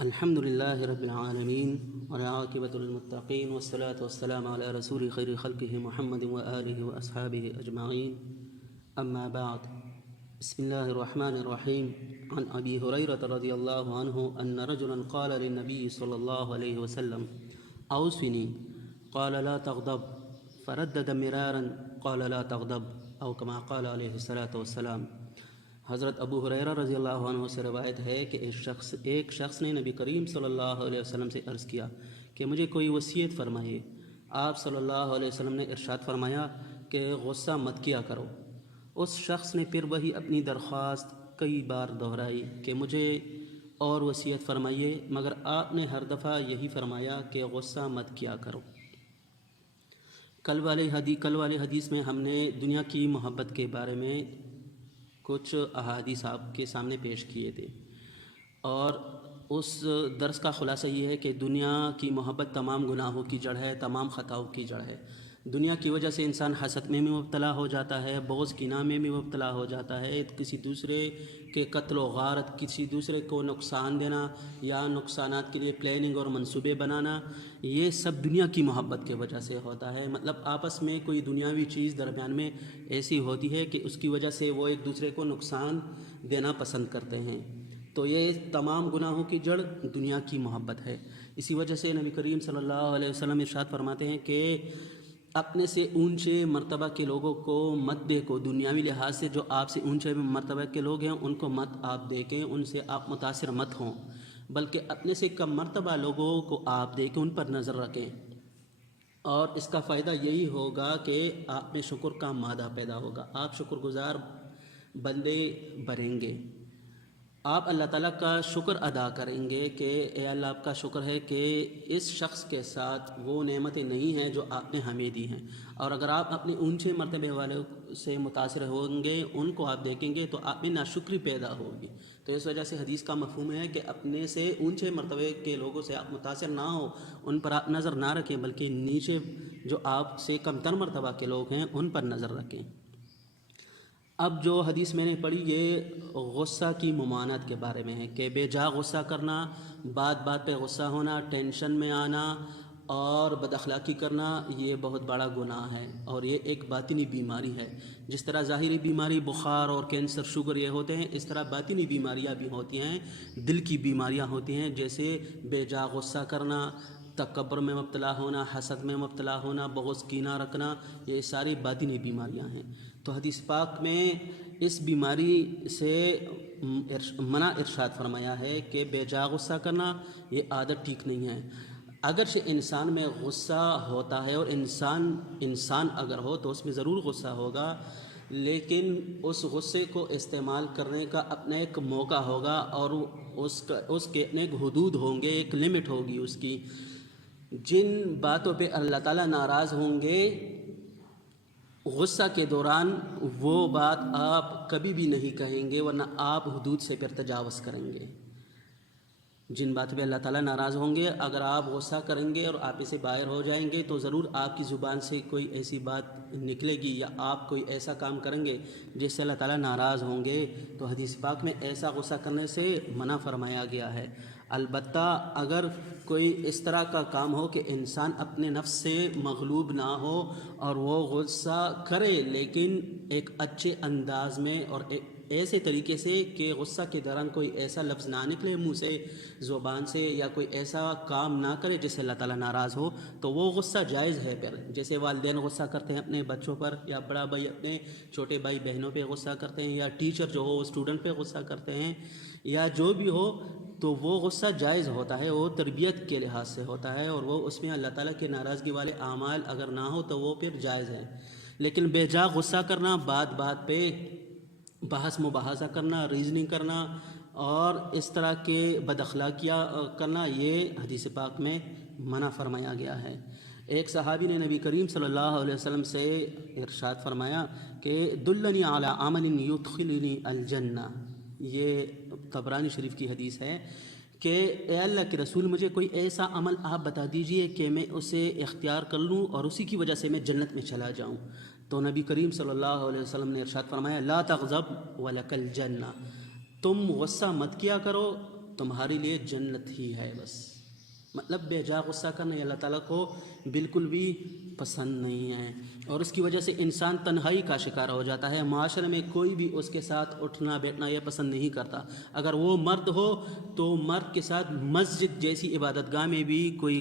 الحمد لله رب العالمين والعاقبة للمتقين والصلاة والسلام على رسول خير خلقه محمد وآله وأصحابه أجمعين. أما بعد، بسم الله الرحمن الرحيم. عن أبي هريرة رضي الله عنه أن رجلا قال للنبي صلى الله عليه وسلم: أوصني. قال: لا تغضب. فردد مرارا قال: لا تغضب، أو كما قال عليه الصلاة والسلام. حضرت ابو ہریرہ رضی اللہ عنہ سے روایت ہے کہ ایک شخص نے نبی کریم صلی اللہ علیہ وسلم سے عرض کیا کہ مجھے کوئی وصیت فرمائیے. آپ صلی اللہ علیہ وسلم نے ارشاد فرمایا کہ غصہ مت کیا کرو. اس شخص نے پھر وہی اپنی درخواست کئی بار دہرائی کہ مجھے اور وصیت فرمائیے، مگر آپ نے ہر دفعہ یہی فرمایا کہ غصہ مت کیا کرو. کل والی حدیث میں ہم نے دنیا کی محبت کے بارے میں کچھ احادیث آپ کے سامنے پیش کیے تھے، اور اس درس کا خلاصہ یہ ہے کہ دنیا کی محبت تمام گناہوں کی جڑ ہے، تمام خطاؤں کی جڑ ہے. دنیا کی وجہ سے انسان حسد میں بھی مبتلا ہو جاتا ہے، بغض کینہ میں بھی مبتلا ہو جاتا ہے، کسی دوسرے کے قتل و غارت، کسی دوسرے کو نقصان دینا یا نقصانات کے لیے پلاننگ اور منصوبے بنانا، یہ سب دنیا کی محبت کی وجہ سے ہوتا ہے. مطلب آپس میں کوئی دنیاوی چیز درمیان میں ایسی ہوتی ہے کہ اس کی وجہ سے وہ ایک دوسرے کو نقصان دینا پسند کرتے ہیں. تو یہ تمام گناہوں کی جڑ دنیا کی محبت ہے. اسی وجہ سے نبی کریم صلی اللہ علیہ وسلم ارشاد فرماتے ہیں کہ اپنے سے اونچے مرتبہ کے لوگوں کو مت دیکھو. دنیاوی لحاظ سے جو آپ سے اونچے مرتبہ کے لوگ ہیں ان کو مت آپ دیکھیں، ان سے آپ متاثر مت ہوں، بلکہ اپنے سے کم مرتبہ لوگوں کو آپ دیکھیں، ان پر نظر رکھیں. اور اس کا فائدہ یہی ہوگا کہ آپ میں شکر کا مادہ پیدا ہوگا، آپ شکر گزار بندے بنیں گے. آپ اللہ تعالیٰ کا شکر ادا کریں گے کہ اے اللہ، آپ کا شکر ہے کہ اس شخص کے ساتھ وہ نعمتیں نہیں ہیں جو آپ نے ہمیں دی ہیں. اور اگر آپ اپنے اونچے مرتبے والوں سے متاثر ہوں گے، ان کو آپ دیکھیں گے، تو آپ میں ناشکری پیدا ہوگی. تو اس وجہ سے حدیث کا مفہوم ہے کہ اپنے سے اونچے مرتبے کے لوگوں سے آپ متاثر نہ ہو، ان پر آپ نظر نہ رکھیں، بلکہ نیچے جو آپ سے کم تر مرتبہ کے لوگ ہیں ان پر نظر رکھیں. اب جو حدیث میں نے پڑھی یہ غصہ کی ممانعت کے بارے میں ہے کہ بے جا غصہ کرنا، بات بات پہ غصہ ہونا، ٹینشن میں آنا اور بد اخلاقی کرنا، یہ بہت بڑا گناہ ہے اور یہ ایک باطنی بیماری ہے. جس طرح ظاہری بیماری بخار اور کینسر، شوگر یہ ہوتے ہیں، اس طرح باطنی بیماریاں بھی ہوتی ہیں، دل کی بیماریاں ہوتی ہیں، جیسے بے جا غصہ کرنا، تکبر میں مبتلا ہونا، حسد میں مبتلا ہونا، بغض کینہ رکھنا، یہ ساری باطنی بیماریاں ہیں. تو حدیث پاک میں اس بیماری سے منع ارشاد فرمایا ہے کہ بے جا غصہ کرنا یہ عادت ٹھیک نہیں ہے. اگرچہ انسان میں غصہ ہوتا ہے، اور انسان اگر ہو تو اس میں ضرور غصہ ہوگا، لیکن اس غصے کو استعمال کرنے کا اپنا ایک موقع ہوگا، اور اس کے اپنے ایک حدود ہوں گے، ایک لمٹ ہوگی اس کی. جن باتوں پہ اللہ تعالیٰ ناراض ہوں گے غصہ کے دوران، وہ بات آپ کبھی بھی نہیں کہیں گے، ورنہ آپ حدود سے پھر تجاوز کریں گے. جن باتوں پہ اللہ تعالیٰ ناراض ہوں گے، اگر آپ غصہ کریں گے اور آپ اسے باہر ہو جائیں گے تو ضرور آپ کی زبان سے کوئی ایسی بات نکلے گی، یا آپ کوئی ایسا کام کریں گے جس سے اللہ تعالیٰ ناراض ہوں گے. تو حدیث پاک میں ایسا غصہ کرنے سے منع فرمایا گیا ہے. البتہ اگر کوئی اس طرح کا کام ہو کہ انسان اپنے نفس سے مغلوب نہ ہو اور وہ غصہ کرے لیکن ایک اچھے انداز میں اور ایسے طریقے سے کہ غصہ کے دوران کوئی ایسا لفظ نہ نکلے منہ سے، زبان سے، یا کوئی ایسا کام نہ کرے جس سے اللہ تعالیٰ ناراض ہو، تو وہ غصہ جائز ہے. پھر جیسے والدین غصہ کرتے ہیں اپنے بچوں پر، یا بڑا بھائی اپنے چھوٹے بھائی بہنوں پہ غصہ کرتے ہیں، یا ٹیچر جو ہو اسٹوڈنٹ پہ غصہ کرتے ہیں، یا جو بھی ہو، تو وہ غصہ جائز ہوتا ہے، وہ تربیت کے لحاظ سے ہوتا ہے، اور وہ اس میں اللہ تعالیٰ کے ناراضگی والے اعمال اگر نہ ہو تو وہ پھر جائز ہے. لیکن بے جا غصہ کرنا، بات بات پہ بحث مباحثہ کرنا، ریزننگ کرنا اور اس طرح کے بد اخلاقیاں کرنا، یہ حدیث پاک میں منع فرمایا گیا ہے. ایک صحابی نے نبی کریم صلی اللہ علیہ وسلم سے ارشاد فرمایا کہ دلنی علی عمل یدخلنی الجنہ. یہ طبرانی شریف کی حدیث ہے کہ اے اللہ کے رسول، مجھے کوئی ایسا عمل آپ بتا دیجئے کہ میں اسے اختیار کر لوں اور اسی کی وجہ سے میں جنت میں چلا جاؤں. تو نبی کریم صلی اللہ علیہ وسلم نے ارشاد فرمایا لا تغضب ولک الجنہ. تم غصہ مت کیا کرو تمہارے لیے جنت ہی ہے بس۔ مطلب بے جا غصہ کرنا اللہ تعالیٰ کو بالکل بھی پسند نہیں ہے، اور اس کی وجہ سے انسان تنہائی کا شکار ہو جاتا ہے۔ معاشرے میں کوئی بھی اس کے ساتھ اٹھنا بیٹھنا یہ پسند نہیں کرتا۔ اگر وہ مرد ہو تو مرد کے ساتھ مسجد جیسی عبادت گاہ میں بھی کوئی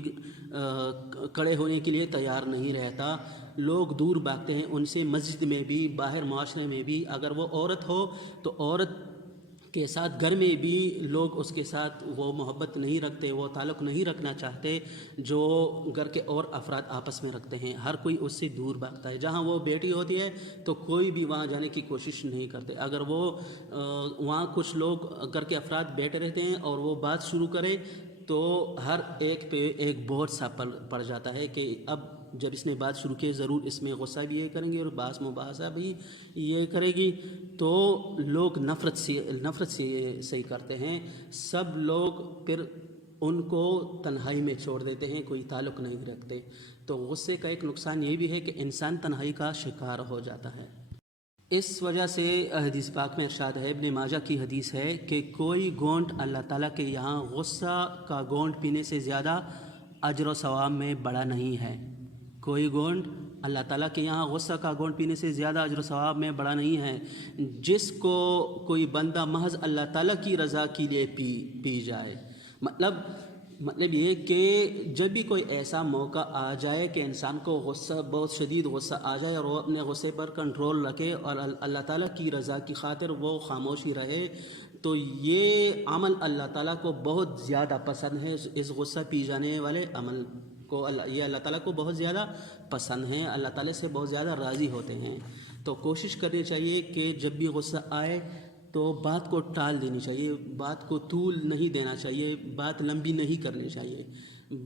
کھڑے ہونے کے لیے تیار نہیں رہتا، لوگ دور بھاگتے ہیں ان سے، مسجد میں بھی باہر معاشرے میں بھی۔ اگر وہ عورت ہو تو عورت کے ساتھ گھر میں بھی لوگ اس کے ساتھ وہ محبت نہیں رکھتے، وہ تعلق نہیں رکھنا چاہتے جو گھر کے اور افراد آپس میں رکھتے ہیں۔ ہر کوئی اس سے دور بھاگتا ہے۔ جہاں وہ بیٹی ہوتی ہے تو کوئی بھی وہاں جانے کی کوشش نہیں کرتے۔ اگر وہ وہاں کچھ لوگ گھر کے افراد بیٹھے رہتے ہیں اور وہ بات شروع کرے تو ہر ایک پہ ایک بوجھ سا پڑ جاتا ہے کہ اب جب اس نے بات شروع کی ضرور اس میں غصہ بھی یہ کریں گے اور باس مباحثہ بھی یہ کرے گی، تو لوگ نفرت سے صحیح کرتے ہیں۔ سب لوگ پھر ان کو تنہائی میں چھوڑ دیتے ہیں، کوئی تعلق نہیں رکھتے۔ تو غصے کا ایک نقصان یہ بھی ہے کہ انسان تنہائی کا شکار ہو جاتا ہے۔ اس وجہ سے حدیث پاک میں ارشاد ہے، ابن ماجہ کی حدیث ہے کہ کوئی گھونٹ اللہ تعالیٰ کے یہاں غصہ کا گھونٹ پینے سے زیادہ اجر و ثواب میں بڑا نہیں ہے۔ کوئی گھونٹ اللہ تعالیٰ کے یہاں غصہ کا گھونٹ پینے سے زیادہ اجر و ثواب میں بڑا نہیں ہے۔ جس کو کوئی بندہ محض اللہ تعالیٰ کی رضا کے لیے پی جائے، مطلب یہ کہ جب بھی کوئی ایسا موقع آ جائے کہ انسان کو غصہ، بہت شدید غصہ آ جائے اور وہ اپنے غصے پر کنٹرول رکھے اور اللہ تعالیٰ کی رضا کی خاطر وہ خاموش ہی رہے، تو یہ عمل اللہ تعالیٰ کو بہت زیادہ پسند ہے۔ اس غصہ پی جانے والے عمل کو یہ اللہ تعالیٰ کو بہت زیادہ پسند ہیں، اللہ تعالیٰ سے بہت زیادہ راضی ہوتے ہیں۔ تو کوشش کرنی چاہیے کہ جب بھی غصہ آئے تو بات کو ٹال دینی چاہیے، بات کو طول نہیں دینا چاہیے، بات لمبی نہیں کرنی چاہیے،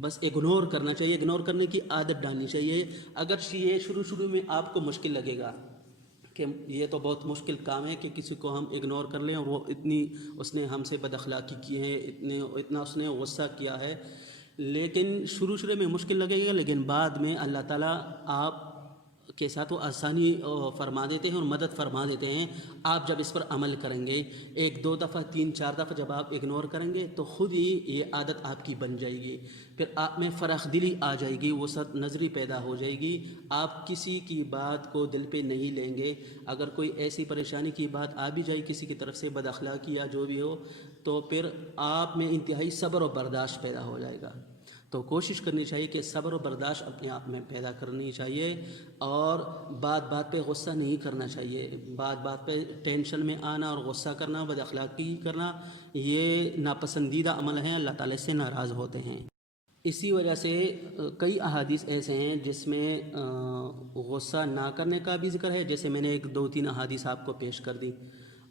بس اگنور کرنا چاہیے، اگنور کرنے کی عادت ڈالنی چاہیے۔ اگر یہ شروع میں آپ کو مشکل لگے گا کہ یہ تو بہت مشکل کام ہے کہ کسی کو ہم اگنور کر لیں اور وہ اس نے ہم سے بد اخلاقی کی ہے، اتنا اس نے غصہ کیا ہے، لیکن شروع میں مشکل لگے گا، لیکن بعد میں اللہ تعالیٰ آپ کے ساتھ وہ آسانی فرما دیتے ہیں اور مدد فرما دیتے ہیں۔ آپ جب اس پر عمل کریں گے، 1-2 دفعہ 3-4 دفعہ جب آپ اگنور کریں گے تو خود ہی یہ عادت آپ کی بن جائے گی، پھر آپ میں فرخ دلی آ جائے گی، وسعت نظری پیدا ہو جائے گی، آپ کسی کی بات کو دل پہ نہیں لیں گے۔ اگر کوئی ایسی پریشانی کی بات آ بھی جائے کسی کی طرف سے، بد اخلاقی یا جو بھی ہو، تو پھر آپ میں انتہائی صبر و برداشت پیدا ہو جائے گا۔ تو کوشش کرنی چاہیے کہ صبر و برداشت اپنے آپ میں پیدا کرنی چاہیے، اور بات پہ غصہ نہیں کرنا چاہیے۔ بات پہ ٹینشن میں آنا اور غصہ کرنا، بد اخلاقی کرنا، یہ ناپسندیدہ عمل ہیں، اللہ تعالیٰ سے ناراض ہوتے ہیں۔ اسی وجہ سے کئی احادیث ایسے ہیں جس میں غصہ نہ کرنے کا بھی ذکر ہے، جیسے میں نے 1-2-3 احادیث آپ کو پیش کر دی،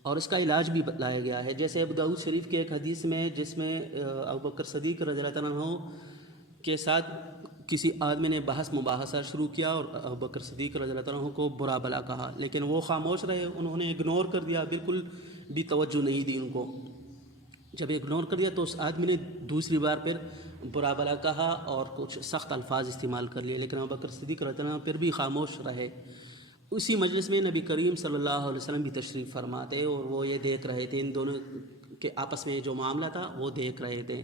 اور اس کا علاج بھی بتلایا گیا ہے۔ جیسے ابو داؤد شریف کے ایک حدیث میں، جس میں ابوبکر صدیق رضی اللہ عنہ کے ساتھ کسی آدمی نے بحث مباحثہ شروع کیا اور ابوبکر صدیق رضی اللہ عنہ کو برا بھلا کہا، لیکن وہ خاموش رہے، انہوں نے اگنور کر دیا، بالکل بھی توجہ نہیں دی ان کو۔ جب اگنور کر دیا تو اس آدمی نے دوسری بار پھر برا بھلا کہا اور کچھ سخت الفاظ استعمال کر لیے، لیکن ابوبکر صدیق رضی اللہ عنہ پھر بھی خاموش رہے۔ اسی مجلس میں نبی کریم صلی اللہ علیہ وسلم بھی تشریف فرما تھے، اور وہ یہ دیکھ رہے تھے، ان دونوں کے آپس میں جو معاملہ تھا وہ دیکھ رہے تھے۔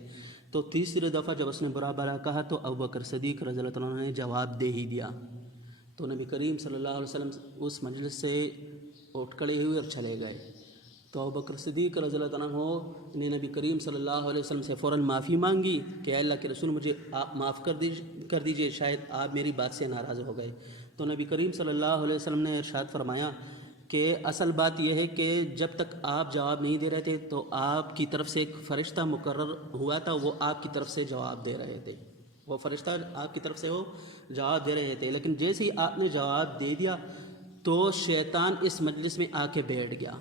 تو تیسری دفعہ جب اس نے برا بھلا کہا تو ابوبکر صدیق رضی اللہ عنہ نے جواب دے ہی دیا، تو نبی کریم صلی اللہ علیہ وسلم اس مجلس سے اٹھ کھڑے ہوئے اور چلے گئے۔ تو ابوبکر صدیق رضی اللہ عنہ نے نبی کریم صلی اللہ علیہ وسلم سے فوراً معافی مانگی کہ اے اللہ کے رسول، مجھے آپ معاف کر دیجئے، شاید آپ میری بات سے ناراض ہو گئے۔ تو نبی کریم صلی اللہ علیہ وسلم نے ارشاد فرمایا کہ اصل بات یہ ہے کہ جب تک آپ جواب نہیں دے رہے تھے تو آپ کی طرف سے ایک فرشتہ مقرر ہوا تھا، وہ آپ کی طرف سے جواب دے رہے تھے، وہ فرشتہ آپ کی طرف سے وہ جواب دے رہے تھے، لیکن جیسے ہی آپ نے جواب دے دیا تو شیطان اس مجلس میں آ کے بیٹھ گیا۔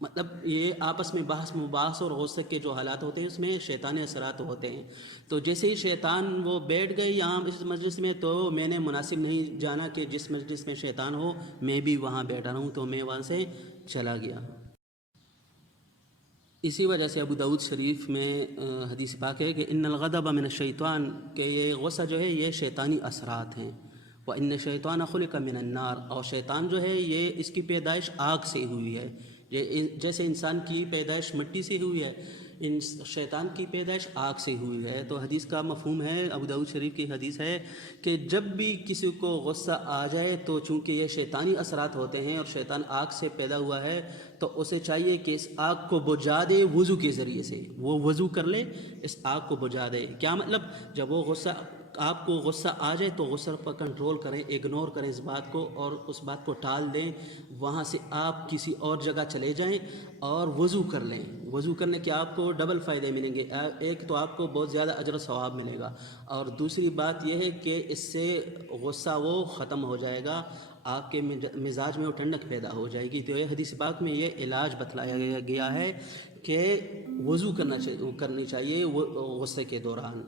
مطلب یہ آپس میں بحث مباحث اور غصے کے جو حالات ہوتے ہیں اس میں شیطانی اثرات ہوتے ہیں۔ تو جیسے ہی شیطان وہ بیٹھ گئے یہاں اس مجلس میں، تو میں نے مناسب نہیں جانا کہ جس مجلس میں شیطان ہو میں بھی وہاں بیٹھا رہوں، تو میں وہاں سے چلا گیا۔ اسی وجہ سے ابو داؤد شریف میں حدیث پاک ہے کہ ان الغضب من الشیطان، کہ یہ غصہ جو ہے یہ شیطانی اثرات ہیں، وان الشیطان خلق من النار، اور شیطان جو ہے یہ اس کی پیدائش آگ سے ہوئی ہے، جیسے انسان کی پیدائش مٹی سے ہوئی ہے، ان شیطان کی پیدائش آگ سے ہوئی ہے۔ تو حدیث کا مفہوم ہے، ابو داؤد شریف کی حدیث ہے کہ جب بھی کسی کو غصہ آ جائے تو چونکہ یہ شیطانی اثرات ہوتے ہیں اور شیطان آگ سے پیدا ہوا ہے تو اسے چاہیے کہ اس آگ کو بجھا دے وضو کے ذریعے سے، وہ وضو کر لے، اس آگ کو بجھا دے۔ کیا مطلب؟ جب وہ غصہ آپ کو غصہ آ جائے تو غصہ پر کنٹرول کریں، اگنور کریں اس بات کو اور اس بات کو ٹال دیں، وہاں سے آپ کسی اور جگہ چلے جائیں اور وضو کر لیں۔ وضو کرنے کے آپ کو ڈبل فائدے ملیں گے، ایک تو آپ کو بہت زیادہ اجر و ثواب ملے گا، اور دوسری بات یہ ہے کہ اس سے غصہ وہ ختم ہو جائے گا، آپ کے مزاج میں وہ ٹھنڈک پیدا ہو جائے گی۔ تو یہ حدیث پاک میں یہ علاج بتلایا گیا ہے کہ وضو کرنی چاہیے غصے کے دوران۔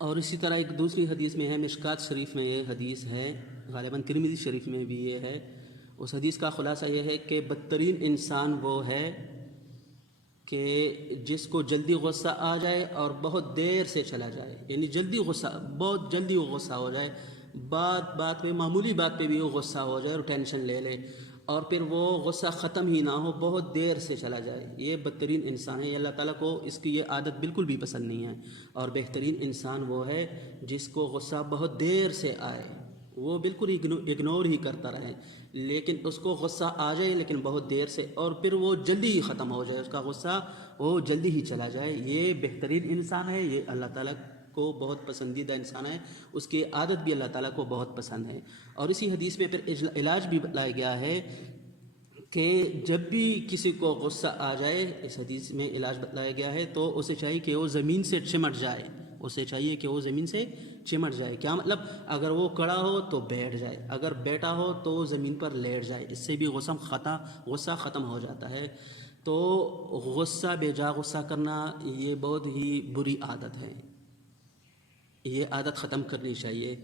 اور اسی طرح ایک دوسری حدیث میں ہے، مشکات شریف میں یہ حدیث ہے، غالباً ترمذی شریف میں بھی یہ ہے۔ اس حدیث کا خلاصہ یہ ہے کہ بدترین انسان وہ ہے کہ جس کو جلدی غصہ آ جائے اور بہت دیر سے چلا جائے، یعنی بہت جلدی وہ غصہ ہو جائے، بات پہ، معمولی بات پہ بھی وہ غصہ ہو جائے اور ٹینشن لے لے، اور پھر وہ غصہ ختم ہی نہ ہو، بہت دیر سے چلا جائے۔ یہ بدترین انسان ہے، یہ اللہ تعالیٰ کو اس کی یہ عادت بالکل بھی پسند نہیں ہے۔ اور بہترین انسان وہ ہے جس کو غصہ بہت دیر سے آئے، وہ بالکل اگنور ہی کرتا رہے، لیکن اس کو غصہ آ جائے لیکن بہت دیر سے، اور پھر وہ جلدی ہی ختم ہو جائے، اس کا غصہ وہ جلدی ہی چلا جائے۔ یہ بہترین انسان ہے، یہ اللہ تعالیٰ کو بہت پسندیدہ انسان ہے، اس کی عادت بھی اللہ تعالیٰ کو بہت پسند ہے۔ اور اسی حدیث میں پھر علاج بھی بتلایا گیا ہے کہ جب بھی کسی کو غصہ آ جائے، اس حدیث میں علاج بتلایا گیا ہے، تو اسے چاہیے کہ وہ زمین سے چمٹ جائے، اسے چاہیے کہ وہ زمین سے چمٹ جائے۔ کیا مطلب؟ اگر وہ کھڑا ہو تو بیٹھ جائے، اگر بیٹھا ہو تو زمین پر لیٹ جائے، اس سے بھی غصہ ختم ہو جاتا ہے۔ تو غصہ بے جا غصہ کرنا یہ بہت ہی بری عادت ہے، یہ عادت ختم کرنی چاہیے۔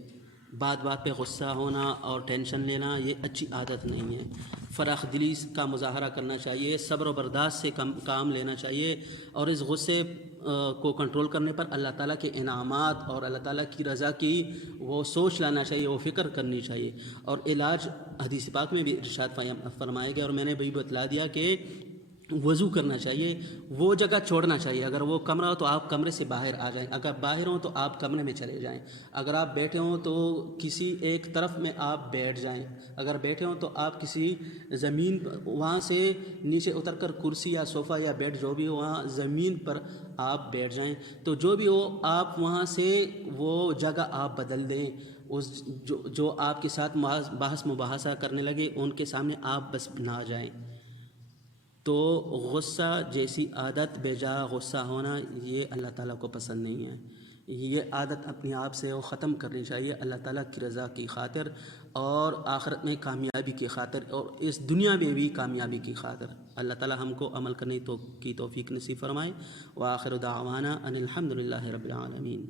بات پہ غصہ ہونا اور ٹینشن لینا یہ اچھی عادت نہیں ہے۔ فراخ دلی کا مظاہرہ کرنا چاہیے، صبر و برداشت سے کام لینا چاہیے، اور اس غصے کو کنٹرول کرنے پر اللہ تعالیٰ کے انعامات اور اللہ تعالیٰ کی رضا کی وہ سوچ لانا چاہیے، وہ فکر کرنی چاہیے۔ اور علاج حدیث پاک میں بھی ارشاد فرمایا گیا، اور میں نے بھی بتلا دیا کہ وضو کرنا چاہیے، وہ جگہ چھوڑنا چاہیے۔ اگر وہ کمرہ ہو تو آپ کمرے سے باہر آ جائیں، اگر باہر ہوں تو آپ کمرے میں چلے جائیں، اگر آپ بیٹھے ہوں تو کسی ایک طرف میں آپ بیٹھ جائیں، اگر بیٹھے ہوں تو آپ کسی زمین وہاں سے نیچے اتر کر کرسی یا صوفہ یا بیڈ جو بھی ہو وہاں زمین پر آپ بیٹھ جائیں۔ تو جو بھی ہو آپ وہاں سے وہ جگہ آپ بدل دیں، اس جو آپ کے ساتھ بحث مباحثہ کرنے لگے ان کے سامنے آپ بس نہ جائیں۔ تو غصہ جیسی عادت، بے جا غصہ ہونا، یہ اللہ تعالیٰ کو پسند نہیں ہے۔ یہ عادت اپنے آپ سے وہ ختم کرنی چاہیے اللہ تعالیٰ کی رضا کی خاطر، اور آخرت میں کامیابی کی خاطر، اور اس دنیا میں بھی کامیابی کی خاطر۔ اللہ تعالیٰ ہم کو عمل کرنے کی توفیق نصیب فرمائے۔ وآخر دعوانا ان الحمد للہ رب العالمین۔